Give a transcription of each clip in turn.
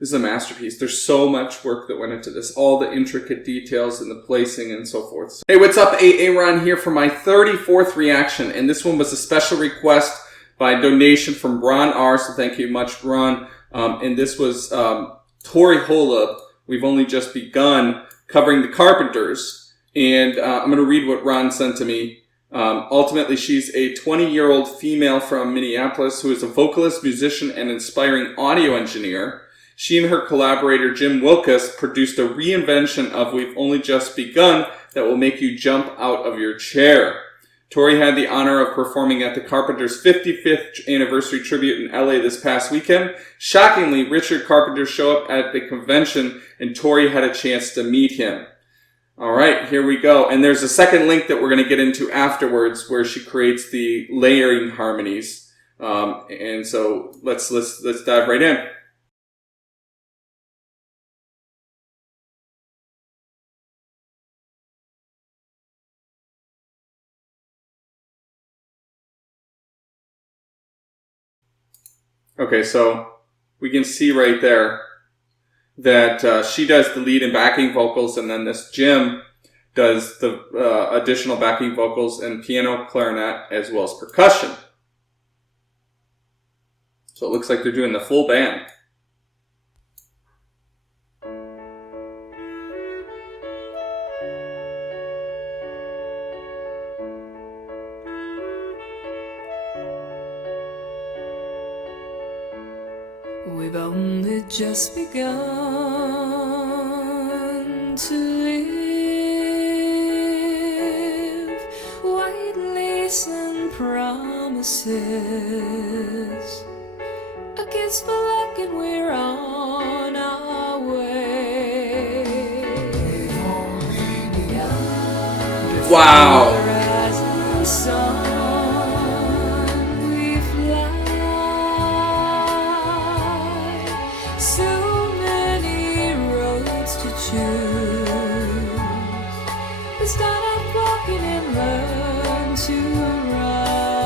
This is a masterpiece. There's so much work that went into this. All the intricate details and the placing and so forth. Hey, what's up? A-Aron here for my 34th reaction. And this one was a special request by donation from Ron R. So thank you much, Ron. And this was Tori Holub. We've only just begun covering the Carpenters. And I'm going to read what Ron sent to me. Ultimately, she's a 20-year-old female from Minneapolis who is a vocalist, musician, and inspiring audio engineer. She and her collaborator, Jim Wilkus, produced a reinvention of We've Only Just Begun that will make you jump out of your chair. Tori had the honor of performing at the Carpenters' 55th anniversary tribute in LA this past weekend. Shockingly, Richard Carpenter showed up at the convention and Tori had a chance to meet him. All right, here we go. And there's a second link that we're going to get into afterwards where she creates the layering harmonies. And so let's dive right in. Okay, so we can see right there that she does the lead and backing vocals, and then this Jim does the additional backing vocals and piano, clarinet, as well as percussion. So it looks like they're doing the full band. We've only just begun to live, white lace and promises, a kiss for luck and we're on our way. We've only begun. Wow! The rising sun. So many roads to choose. We start out walking and learn to run.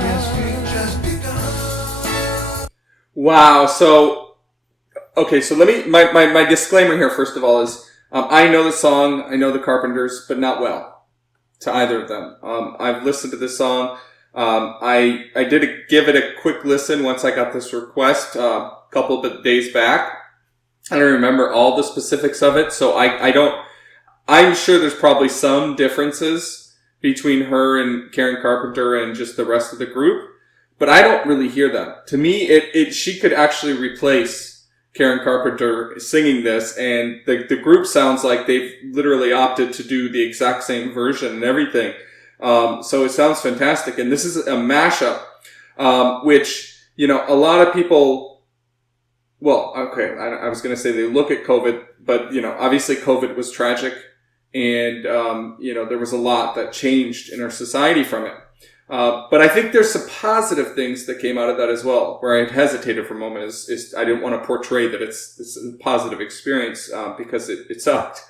Yes, we've just begun. Wow. So, okay. So let me, my disclaimer here, first of all, is I know the song, I know the Carpenters, but not well to either of them. I've listened to this song. I did give it a quick listen once I got this request a couple of days back. I don't remember all the specifics of it, so I'm sure there's probably some differences between her and Karen Carpenter and just the rest of the group, but I don't really hear them. To me, she could actually replace Karen Carpenter singing this, and the group sounds like they've literally opted to do the exact same version and everything. So it sounds fantastic. And this is a mashup, which, you know, a lot of people, well, okay, I was going to say they look at COVID, but, you know, obviously COVID was tragic and, you know, there was a lot that changed in our society from it. But I think there's some positive things that came out of that as well, where I hesitated for a moment is I didn't want to portray that it's a positive experience, because it sucked.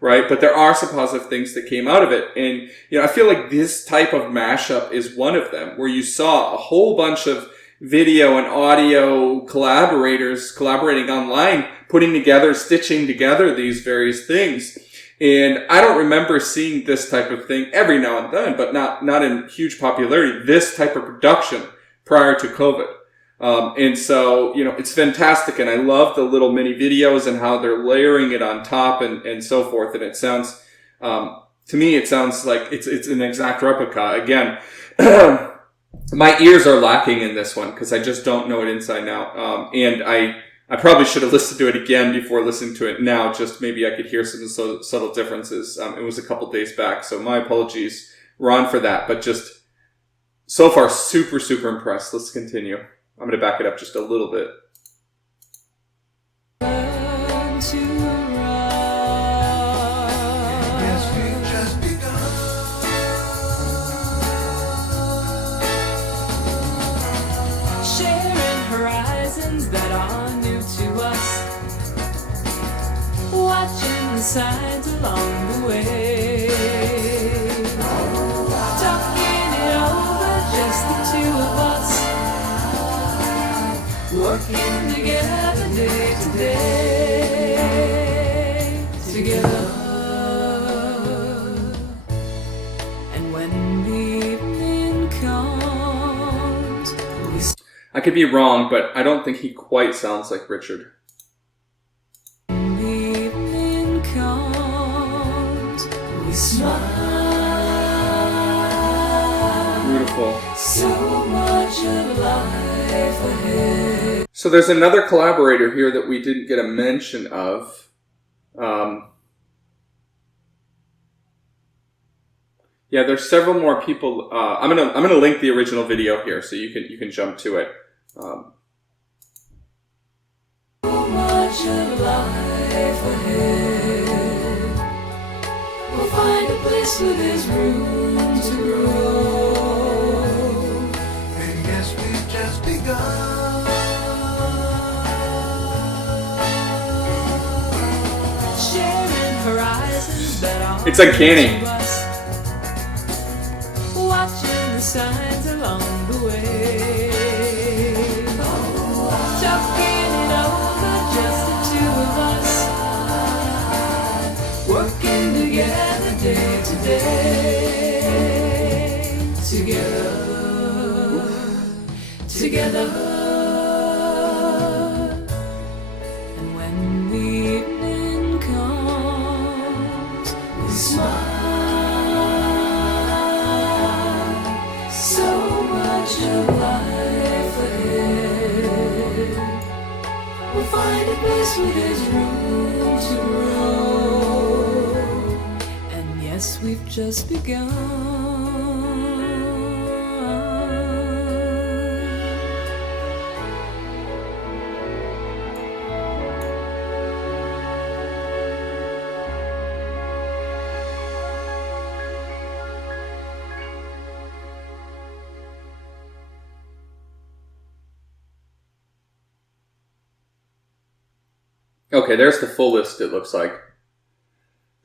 Right? But there are some positive things that came out of it. And, you know, I feel like this type of mashup is one of them, where you saw a whole bunch of video and audio collaborators collaborating online, putting together, stitching together these various things. And I don't remember seeing this type of thing every now and then, but not in huge popularity, this type of production prior to COVID. And so, you know, it's fantastic. And I love the little mini videos and how they're layering it on top and so forth. And it sounds, to me, it sounds like it's an exact replica. Again, my ears are lacking in this one because I just don't know it inside and out. And I probably should have listened to it again before listening to it now. Just maybe I could hear some subtle differences. It was a couple days back. So my apologies, Ron, for that. But just so far, super, super impressed. Let's continue. I'm going to back it up just a little bit. Sharing horizons that are new to us, watching the signs along the way, talking it over, just the two of us, working together. could be wrong, but I don't think he quite sounds like Richard. Evening comes, we smile. Beautiful. So much of life ahead. So there's another collaborator here that we didn't get a mention of. Yeah, there's several more people. I'm gonna link the original video here so you can jump to it. So much of life ahead. We'll find a place where there's room to grow. And yes, we've just begun. Sharing horizons that are It's uncanny. watching the signs along the way. Talking it over, just the two of us. Working together day to day. Together. And when the evening comes, we smile. So much of life ahead. We'll find a place where there's room to grow. And yes, we've just begun. Okay, there's the full list, it looks like.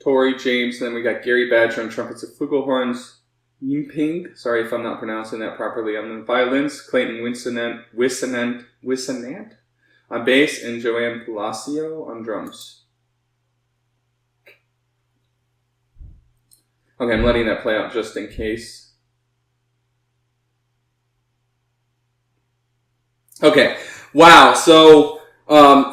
Tori, James, then we got Gary Badger on trumpets and flugelhorns. Yinping, sorry if I'm not pronouncing that properly, on the violins. Clayton Wissenant on bass, and Joanne Palacio on drums. Okay, I'm letting that play out just in case. Okay, wow, so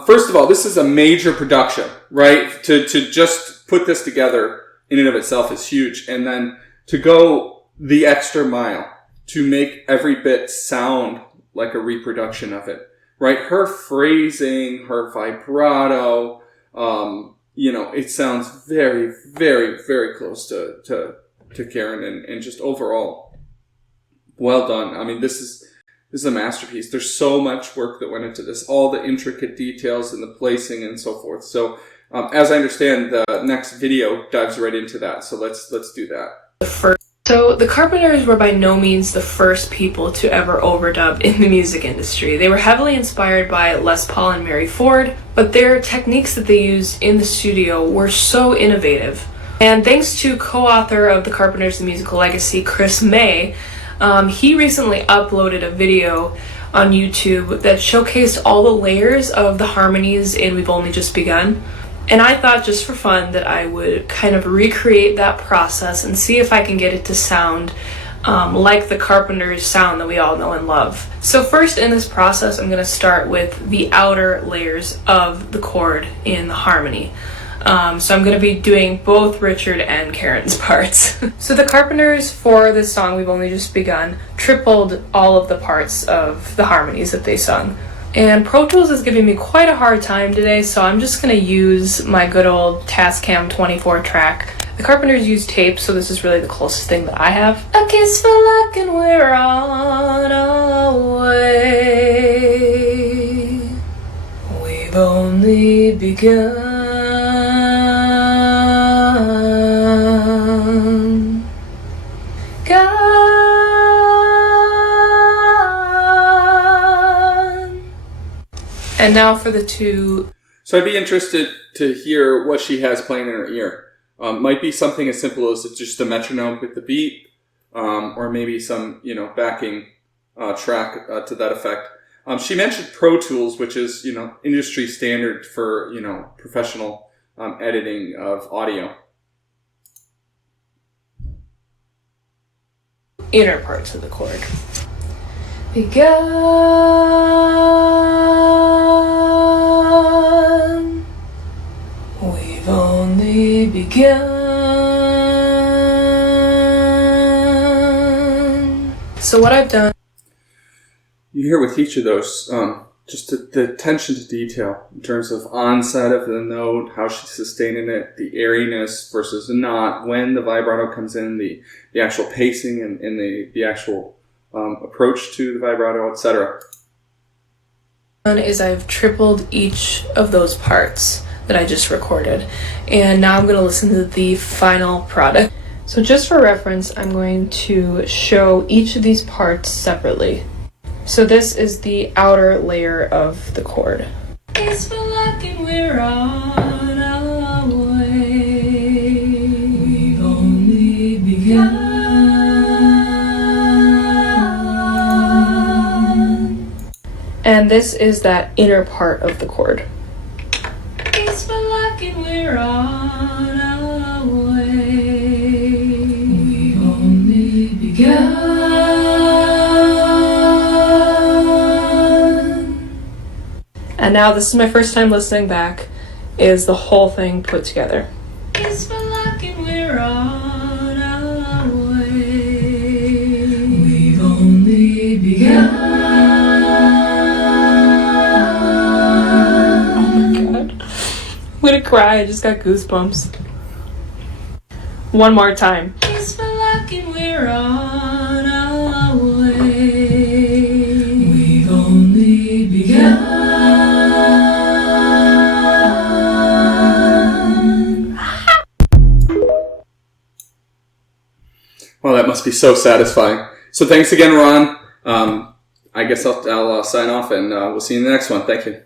first of all, this is a major production, right? To just put this together in and of itself is huge. And then to go the extra mile to make every bit sound like a reproduction of it, right? Her phrasing, her vibrato, it sounds very, very, very close to Karen, and just overall, well done. I mean, this is a masterpiece. There's so much work that went into this, all the intricate details and the placing and so forth. So, as I understand, the next video dives right into that. So let's do that. So the Carpenters were by no means the first people to ever overdub in the music industry. They were heavily inspired by Les Paul and Mary Ford, but their techniques that they used in the studio were so innovative. And thanks to co-author of The Carpenters: The Musical Legacy, Chris May, he recently uploaded a video on YouTube that showcased all the layers of the harmonies in We've Only Just Begun. And I thought, just for fun, that I would kind of recreate that process and see if I can get it to sound like the Carpenters sound that we all know and love. So first in this process, I'm going to start with the outer layers of the chord in the harmony. So I'm going to be doing both Richard and Karen's parts. So the Carpenters, for this song, We've Only Just Begun, tripled all of the parts of the harmonies that they sung. And Pro Tools is giving me quite a hard time today, so I'm just going to use my good old Tascam 24 track. The Carpenters use tape, so this is really the closest thing that I have. A kiss for luck and we're on our way. We've only begun. God. And now for the two. So I'd be interested to hear what she has playing in her ear. Might be something as simple as just a metronome with the beat, or maybe some, backing track to that effect. She mentioned Pro Tools, which is, industry standard for, professional editing of audio. Inner parts of the chord. begun. We've only begun. So what I've done. You hear with each of those, just the attention to detail in terms of onset of the note, how she's sustaining it, the airiness versus the not, when the vibrato comes in, the actual pacing and the actual approach to the vibrato, etc. Is I've tripled each of those parts that I just recorded, and now I'm going to listen to the final product. So just for reference, I'm going to show each of these parts separately. So this is the outer layer of the chord. It's for luck and we're on our way. We've only begun. And this is that inner part of the chord. It's for luck and we're on our way. We've only begun. And now this is my first time listening back, is the whole thing put together. It's for luck and we're on our way. We've only begun. Oh my god. I'm gonna cry, I just got goosebumps. One more time. It's for luck and we're on our way. We've only begun. Well, that must be so satisfying. So thanks again, Ron. I guess I'll sign off, and we'll see you in the next one. Thank you.